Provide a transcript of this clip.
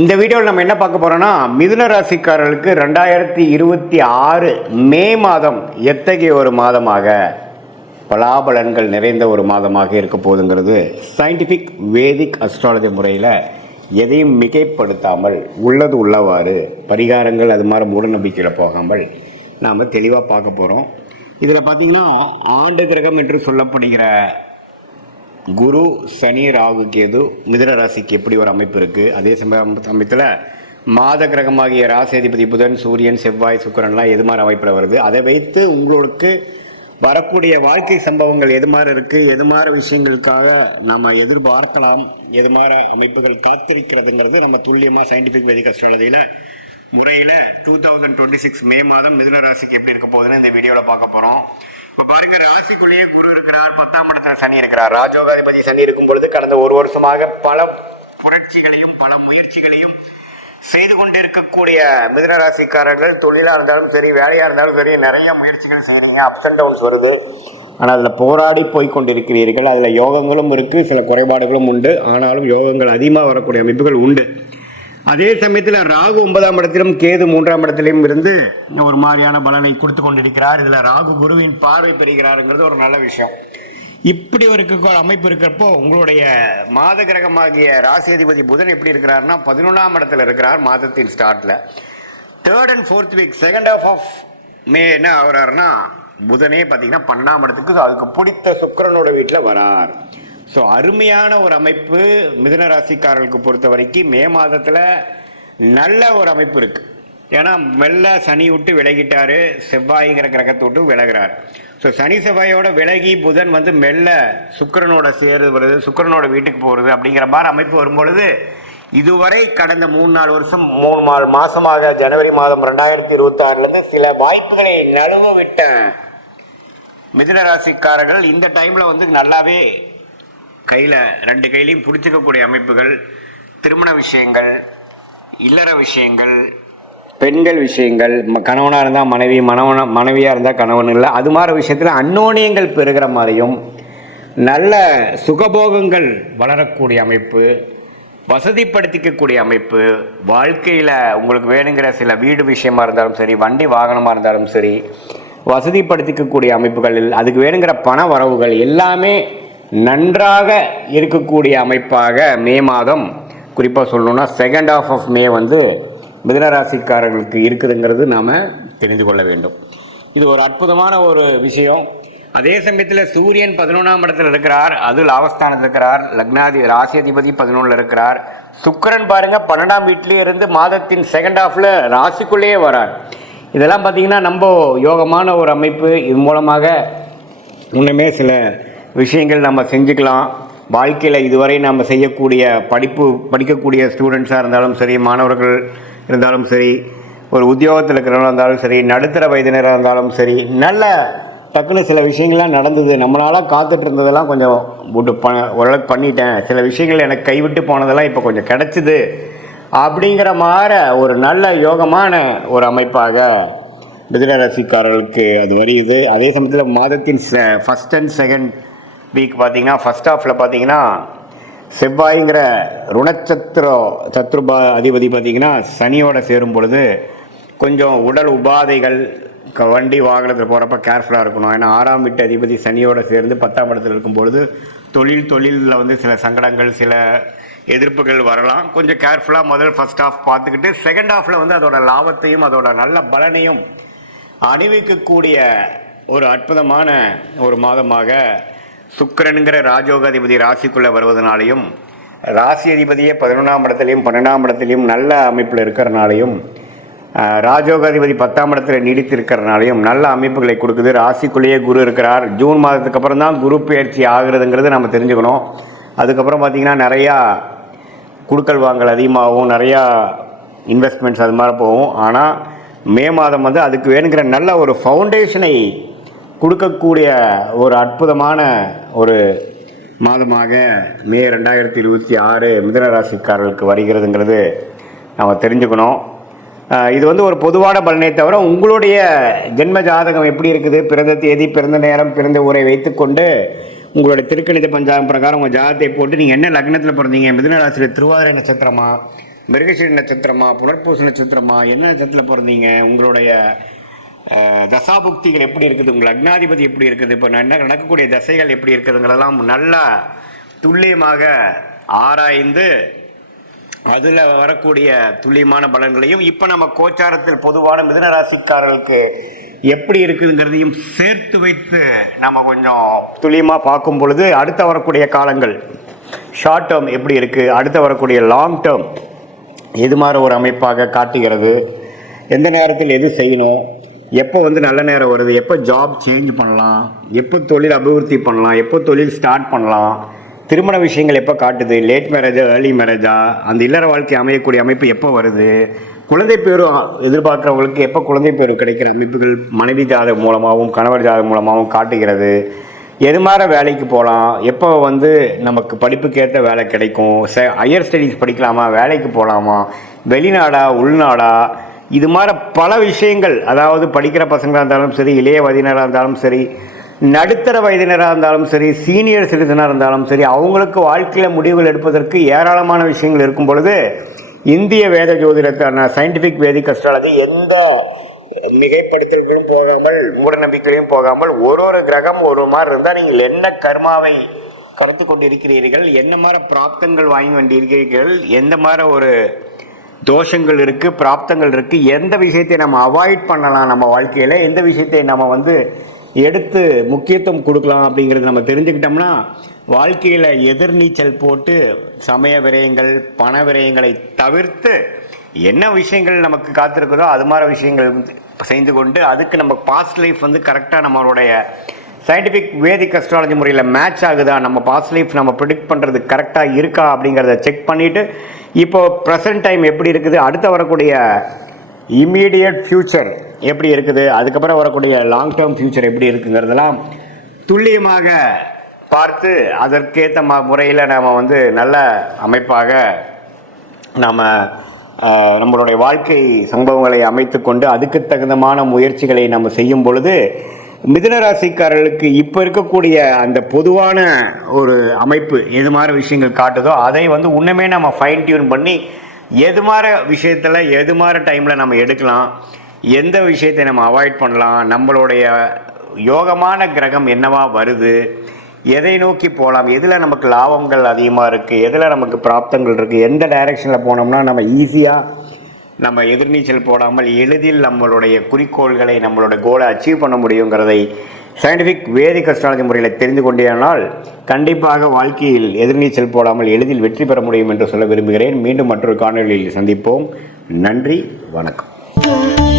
இந்த வீடியோவில் நம்ம என்ன பார்க்க போகிறோன்னா, மிதுன ராசிக்காரர்களுக்கு 2026 மே மாதம் எத்தகைய ஒரு மாதமாக, பலாபலன்கள் நிறைந்த ஒரு மாதமாக இருக்க போகுதுங்கிறது சயின்டிஃபிக் வேதிக் அஸ்ட்ராலஜி முறையில் எதையும் மிகைப்படுத்தாமல் உள்ளது உள்ளவாறு பரிகாரங்கள் அது மாதிரி மூட நம்பிக்கையில் போகாமல் நாம் தெளிவாக பார்க்க போகிறோம். இதில் பார்த்திங்கன்னா ஆண்டு கிரகம் என்று சொல்லப்படுகிற குரு, சனி, ராகு, கேது மிதுன ராசிக்கு எப்படி ஒரு அமைப்பு இருக்குது, அதே சமயத்தில் மாத கிரகமாகிய ராசி அதிபதி புதன், சூரியன், செவ்வாய், சுக்கிரன்லாம் எது மாதிரி அமைப்பில் வருது, அதை வைத்து உங்களுக்கு வரக்கூடிய வாழ்க்கை சம்பவங்கள் எது மாதிரி இருக்குது, எது மாதிரி விஷயங்களுக்காக நம்ம எதிர்பார்க்கலாம், எது மாதிரி அமைப்புகள் காத்திருக்கிறதுங்கிறது நம்ம துல்லியமாக சயின்டிஃபிக் வேதிக் அஸ்ட்ராலஜியில் முறையில் 2026 மே மாதம் மிதுன ராசிக்கு எப்படி இருக்க போகுதுன்னு இந்த வீடியோவில் பார்க்க போகிறோம். இப்போ பாருங்க, ராசிக்குள்ளேயே குரு இருக்கிறார், 10ஆம் இடத்துல சனி இருக்கிறார். ராஜோகாதிபதி சனி இருக்கும் பொழுது கடந்த ஒரு வருஷமாக பல புரட்சிகளையும் பல முயற்சிகளையும் செய்து கொண்டிருக்கக்கூடிய மிதுன ராசிக்காரர்கள் தொழிலாக இருந்தாலும் சரி, வேலையாக இருந்தாலும் சரி, நிறைய முயற்சிகள் செய்கிறீங்க. அப்ஸ் அண்ட் டவுன்ஸ் வருது, ஆனால் அதில் போராடி போய் கொண்டிருக்கிறீர்கள். அதில் யோகங்களும் இருக்குது, சில குறைபாடுகளும் உண்டு. ஆனாலும் யோகங்கள் அதிகமாக வரக்கூடிய அமைப்புகள் உண்டு. அதே சமயத்தில் ராகு 9ஆம் இடத்திலும் கேது 3ஆம் இடத்திலும் இருந்து ஒரு மாதிரியான பலனை கொடுத்து கொண்டிருக்கிறார். இதில் ராகு குருவின் பார்வை பெறுகிறாருங்கிறது ஒரு நல்ல விஷயம். இப்படி ஒரு அமைப்பு இருக்கிறப்போ உங்களுடைய மாத கிரகமாகிய ராசி அதிபதி புதன் எப்படி இருக்கிறாருன்னா 11ஆம் இடத்துல இருக்கிறார். மாதத்தின் ஸ்டார்ட்ல 3rd and 4th week, second half of May என்ன ஆகிறாருன்னா புதனே பார்த்தீங்கன்னா 12ஆம் இடத்துக்கு அதுக்கு பிடித்த சுக்கிரனோட வீட்டில் வரார். ஸோ அருமையான ஒரு அமைப்பு மிதுன ராசிக்காரர்களுக்கு பொறுத்த வரைக்கும் மே மாதத்தில் நல்ல ஒரு அமைப்பு இருக்குது. ஏன்னா மெல்ல சனி விட்டு விலகிட்டாரு, செவ்வாய்ங்கிற கிரகத்தை விட்டு விலகிறார். ஸோ சனி செவ்வாயோட விலகி புதன் வந்து மெல்ல சுக்கிரனோட வருது, சுக்கிரனோட வீட்டுக்கு போகிறது அப்படிங்கிற மாதிரி அமைப்பு வரும்பொழுது இதுவரை கடந்த 3-4 வருஷம் 3 மாதமாக ஜனவரி மாதம் 2026 சில வாய்ப்புகளை நழுவ விட்ட மிதுன ராசிக்காரர்கள் இந்த டைமில் வந்து நல்லாவே கையில் 2 கையிலையும் பிடிச்சிக்கக்கூடிய அமைப்புகள், திருமண விஷயங்கள், இல்லற விஷயங்கள், பெண்கள் விஷயங்கள், கணவனாக இருந்தால் மனைவி, மனைவியாக இருந்தால் கணவன் இல்லை, அது மாதிரி விஷயத்தில் அந்யோன்யங்கள் பெறுகிற மாதிரியும் நல்ல சுகபோகங்கள் வளரக்கூடிய அமைப்பு, வசதிப்படுத்திக்கக்கூடிய அமைப்பு, வாழ்க்கையில் உங்களுக்கு வேணுங்கிற சில வீடு விஷயமா இருந்தாலும் சரி, வண்டி வாகனமாக இருந்தாலும் சரி, வசதிப்படுத்திக்கக்கூடிய அமைப்புகளில் அதுக்கு வேணுங்கிற பண வரவுகள் எல்லாமே நன்றாக இருக்கக்கூடிய அமைப்பாக மே மாதம், குறிப்பாக சொல்லணும்னா செகண்ட் ஹாஃப் ஆஃப் மே வந்து மிதுன ராசிக்காரர்களுக்கு இருக்குதுங்கிறது நாம் தெரிந்து கொள்ள வேண்டும். இது ஒரு அற்புதமான ஒரு விஷயம். அதே சமயத்தில் சூரியன் 11ஆம் இடத்துல இருக்கிறார், அது லாபஸ்தானத்தில் இருக்கிறார். ராசி அதிபதி 11ல் இருக்கிறார். சுக்கிரன் பாருங்க 12ஆம் வீட்டிலே இருந்து மாதத்தின் செகண்ட் ஹாஃபில் ராசிக்குள்ளேயே வரார். இதெல்லாம் பார்த்திங்கன்னா நம்ம யோகமான ஒரு அமைப்பு. இது மூலமாக இன்னுமே சில விஷயங்கள் நம்ம செஞ்சுக்கலாம். வாழ்க்கையில் இதுவரை நம்ம செய்யக்கூடிய படிக்கக்கூடிய ஸ்டூடெண்ட்ஸாக இருந்தாலும் சரி, மாணவர்கள் இருந்தாலும் சரி, ஒரு உத்தியோகத்தில் இருக்கிறவங்க இருந்தாலும் சரி, நடுத்தர வயதினராக இருந்தாலும் சரி, நல்ல டக்குன்னு சில விஷயங்கள்லாம் நடந்தது. நம்மளால் காத்துட்டு இருந்ததெல்லாம் கொஞ்சம் ஓரளவுக்கு பண்ணிட்டேன், சில விஷயங்கள் எனக்கு கைவிட்டு போனதெல்லாம் இப்போ கொஞ்சம் கிடச்சிது அப்படிங்கிற மாதிரி ஒரு நல்ல யோகமான ஒரு அமைப்பாக மிதுன ராசிக்காரர்களுக்கு அது வருது. அதே சமயத்தில் மாதத்தின் ஃபஸ்ட் அண்ட் செகண்ட் வீக் பார்த்திங்கன்னா ஃபஸ்ட் ஹாஃபில் பார்த்திங்கன்னா செவ்வாய்ங்கிற சத்ருபா அதிபதி பார்த்திங்கன்னா சனியோடு சேரும் பொழுது கொஞ்சம் உடல் உபாதைகள், வண்டி வாகனத்தில் போகிறப்ப கேர்ஃபுல்லாக இருக்கணும். ஏன்னா 6ஆம் வீட்டு அதிபதி சனியோடு சேர்ந்து 10ஆம் இடத்துல இருக்கும் பொழுது தொழிலில் வந்து சில சங்கடங்கள், சில எதிர்ப்புகள் வரலாம். கொஞ்சம் கேர்ஃபுல்லாக முதல் ஃபஸ்ட் ஹாஃப் பார்த்துக்கிட்டு செகண்ட் ஹாஃபில் வந்து அதோட லாபத்தையும் அதோட நல்ல பலனையும் அணிவிக்கக்கூடிய ஒரு அற்புதமான ஒரு மாதமாக சுக்கிரனுங்கிற ராஜோகாதிபதி ராசிக்குள்ளே வருவதனாலையும், ராசி அதிபதியே 11ஆம் இடத்துலையும் 12ஆம் இடத்துலையும் நல்ல அமைப்பில் இருக்கிறனாலையும், ராஜோகாதிபதி 10ஆம் இடத்துல நீடித்திருக்கிறனாலையும் நல்ல அமைப்புகளை கொடுக்குது. ராசிக்குள்ளேயே குரு இருக்கிறார். ஜூன் மாதத்துக்கு அப்புறம் தான் குரு பயிற்சி ஆகுறதுங்கிறது நம்ம தெரிஞ்சுக்கணும். அதுக்கப்புறம் பார்த்திங்கன்னா நிறையா குடுக்கல் வாங்கல் அதிகமாகவும், நிறையா இன்வெஸ்ட்மெண்ட்ஸ் அது மாதிரி போகும். ஆனால் மே மாதம் வந்து அதுக்கு வேணுங்கிற நல்ல ஒரு ஃபவுண்டேஷனை கொடுக்கக்கூடிய ஒரு அற்புதமான ஒரு மாதமாக மே 2026 மிதுன ராசிக்காரர்களுக்கு வருகிறதுங்கிறது நம்ம தெரிஞ்சுக்கணும். இது வந்து ஒரு பொதுவான பலனை தவிர உங்களுடைய ஜென்ம ஜாதகம் எப்படி இருக்குது, பிறந்த தேதி, பிறந்த நேரம், பிறந்த ஊரை வைத்துக்கொண்டு உங்களுடைய திருக்கணித பஞ்சாங்கம் பிரகாரம் உங்கள் ஜாதகத்தை போட்டு நீங்கள் என்ன லக்னத்தில் பிறந்தீங்க, மிதுன ராசியில் திருவாதிரை நட்சத்திரமா, மிருகசீரிட நட்சத்திரமா, புனர்பூச நட்சத்திரமா, என்ன நட்சத்திரத்தில் பிறந்தீங்க, உங்களுடைய தசாபுக்திகள் எப்படி இருக்குது, உங்கள் லக்னாதிபதி எப்படி இருக்குது, இப்போ நடக்கக்கூடிய தசைகள் எப்படி இருக்குதுங்களெல்லாம் நல்லா துல்லியமாக ஆராய்ந்து அதில் வரக்கூடிய துல்லியமான பலன்களையும் இப்போ நம்ம கோச்சாரத்தில் பொதுவான மிதுன ராசிக்காரர்களுக்கு எப்படி இருக்குதுங்கிறதையும் சேர்த்து வைத்து நம்ம கொஞ்சம் துல்லியமாக பார்க்கும் பொழுது அடுத்த வரக்கூடிய காலங்கள் ஷார்ட் டேர்ம் எப்படி இருக்குது, அடுத்த வரக்கூடிய லாங் டேர்ம் எது மாதிரி ஒரு அமைப்பாக காட்டுகிறது, எந்த நேரத்தில் எது செய்யணும், எப்போ நல்ல நேரம் வருது, எப்போ ஜாப் சேஞ்ச் பண்ணலாம், எப்போ தொழில் அபிவிருத்தி பண்ணலாம், எப்போ தொழில் ஸ்டார்ட் பண்ணலாம், திருமண விஷயங்கள் எப்போ காட்டுது, லேட் மேரேஜா ஏர்லி மேரேஜா, அந்த இல்லற வாழ்க்கை அமையக்கூடிய அமைப்பு எப்போ வருது, குழந்தை பேரு எதிர்பார்க்குறவங்களுக்கு எப்போ குழந்தை பேரு கிடைக்கிற அமைப்புகள் மனைவி ஜாதகம் மூலமாகவும் கணவர் ஜாதகம் மூலமாகவும் காட்டுகிறது, எது மாதிரி வேலைக்கு போகலாம், எப்போ நமக்கு படிப்புக்கேற்ற வேலை கிடைக்கும், ஹையர் ஸ்டடீஸ் படிக்கலாமா, வேலைக்கு போகலாமா, வெளிநாடா உள்நாடா, இது மாதிரி பல விஷயங்கள். அதாவது படிக்கிற பசங்களாக இருந்தாலும் சரி, இளைய வயதினராக இருந்தாலும் சரி, நடுத்தர வயதினராக இருந்தாலும் சரி, சீனியர் சிட்டிசனாக இருந்தாலும் சரி, அவங்களுக்கு வாழ்க்கையில் முடிவுகள் எடுப்பதற்கு ஏராளமான விஷயங்கள் இருக்கும் பொழுது இந்திய வேத ஜோதிடத்தான சயின்டிஃபிக் வேதிக் அஸ்ட்ராலஜி எந்த மிகைப்படுத்தல்களும் போகாமல் மூட நம்பிக்கையும் போகாமல் ஒரு கிரகம் ஒரு மாதிரி இருந்தால் நீங்கள் என்ன கர்மாவை கடத்து கொண்டு இருக்கிறீர்கள், என்ன மாதிரி பிராப்தங்கள் வாங்கி கொண்டிருக்கிறீர்கள், எந்த மாதிரி ஒரு தோஷங்கள் இருக்குது, பிராப்தங்கள் இருக்குது, எந்த விஷயத்தை நம்ம அவாய்ட் பண்ணலாம் நம்ம வாழ்க்கையில், எந்த விஷயத்தை நம்ம எடுத்து முக்கியத்துவம் கொடுக்கலாம் அப்படிங்கிறது நம்ம தெரிஞ்சுக்கிட்டோம்னா வாழ்க்கையில் எதிர்நீச்சல் போட்டு சமய விரயங்கள் பண விரயங்களை தவிர்த்து என்ன விஷயங்கள் நமக்கு காத்திருக்குதோ அது மாதிரி விஷயங்கள் செய்து கொண்டு அதுக்கு நம்ம பாஸ்ட் லைஃப் கரெக்டாக நம்மளுடைய சயின்டிஃபிக் வேதிக் அஸ்ட்ராலஜி முறையில் மேட்ச் ஆகுதா, நம்ம பாஸ்ட் லைஃப் நம்ம ப்ரிடிக்ட் பண்ணுறது கரெக்டாக இருக்கா அப்படிங்கிறத செக் பண்ணிவிட்டு இப்போ ப்ரெசன்ட் டைம் எப்படி இருக்குது, அடுத்த வரக்கூடிய இம்மீடியட் ஃப்யூச்சர் எப்படி இருக்குது, அதுக்கப்புறம் வரக்கூடிய லாங் டேர்ம் ஃப்யூச்சர் எப்படி இருக்குங்கிறதெல்லாம் துல்லியமாக பார்த்து அதற்கேற்ற முறையில் நாம் நல்ல அமைப்பாக நாம் நம்மளுடைய வாழ்க்கை சம்பவங்களை அமைத்து கொண்டு அதுக்கு தகுந்தமான முயற்சிகளை நம்ம செய்யும் பொழுது மிதுனராசிக்காரர்களுக்கு இப்போ இருக்கக்கூடிய அந்த பொதுவான ஒரு அமைப்பு எது மாதிரி விஷயங்கள் காட்டுதோ அதை இன்னுமே நம்ம ஃபைன் டியூன் பண்ணி எது மாதிரி விஷயத்தில் எது மாதிரி டைமில் நம்ம எடுக்கலாம், எந்த விஷயத்தை நம்ம அவாய்ட் பண்ணலாம், நம்மளுடைய யோகமான கிரகம் என்னவா வருது, எதை நோக்கி போகலாம், எதில் நமக்கு லாபங்கள் அதிகமாக இருக்குது, எதில் நமக்கு பிராப்தங்கள் இருக்குது, எந்த டைரெக்ஷனில் போனோம்னா நம்ம ஈஸியாக நம்ம எதிர்நீச்சல் போடாமல் எளிதில் நம்மளுடைய குறிக்கோள்களை நம்மளோட கோலை அச்சீவ் பண்ண முடியுங்கிறதை சயின்டிஃபிக் வேதிக் அஸ்ட்ராலஜி முறையில் தெரிந்து கொண்டேனால் கண்டிப்பாக வாழ்க்கையில் எதிர்நீச்சல் போடாமல் எளிதில் வெற்றி பெற முடியும் என்று சொல்ல விரும்புகிறேன். மீண்டும் மற்றொரு காணொலியில் சந்திப்போம். நன்றி, வணக்கம்.